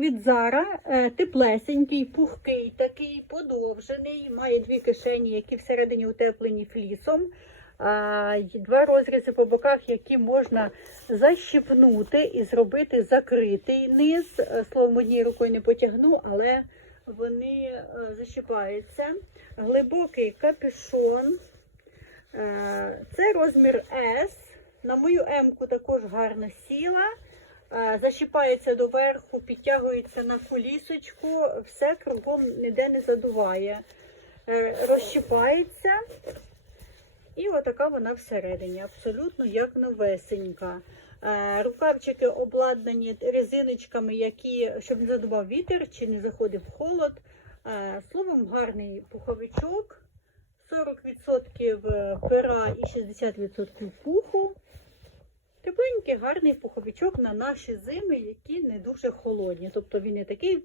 від Зара, е, теплесенький, пухкий, такий подовжений. Має дві кишені, які всередині утеплені флісом. Два розрізи по боках, які можна защіпнути і зробити закритий низ. Е, Словом, однією рукою не потягну, але вони е, защіпаються. Глибокий капюшон. Це розмір S. На мою М-ку також гарно сіла. Е, Защіпається доверху, підтягується на колісочку, все кругом ніде не задуває. Е, Розщіпається. І отака вона всередині, абсолютно як новесенька. Е, Рукавчики обладнані резиночками, які, щоб не задував вітер чи не заходив холод. Словом, гарний пуховичок. 40% пера і 60% пуху. Тепленький, гарний пуховичок на наші зими, які не дуже холодні. Тобто він не такий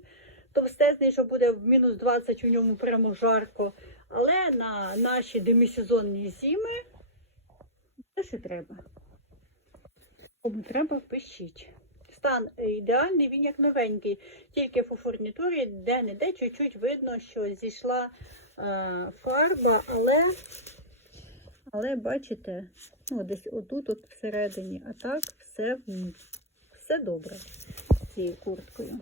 товстезний, що буде в мінус 20 у ньому прямо жарко. Але на наші демісезонні зими те, що треба. Кому треба, пишіть. Стан ідеальний, він як новенький. Тільки по фурнітурі де-не-де чуть-чуть видно, що зійшла е, фарба, але, але бачите, ну, десь отут от всередині, а так все, все добре з цією курткою.